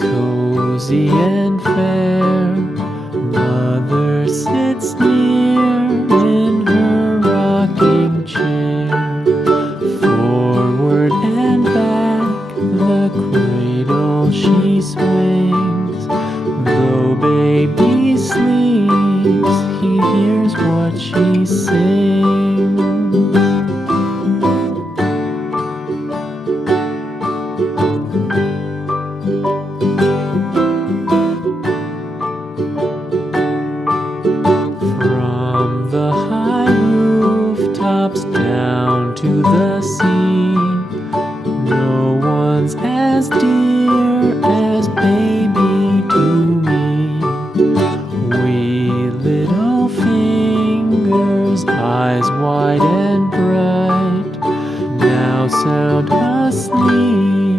cozy and fair. Mother sits near in her rocking chair. Forward and back the cradle she swings. Though baby sleeps, he hears what she sings. From the high rooftops down to the sea, no one's as dear as baby to me. Wee little fingers, eyes wide and bright, now sound asleep.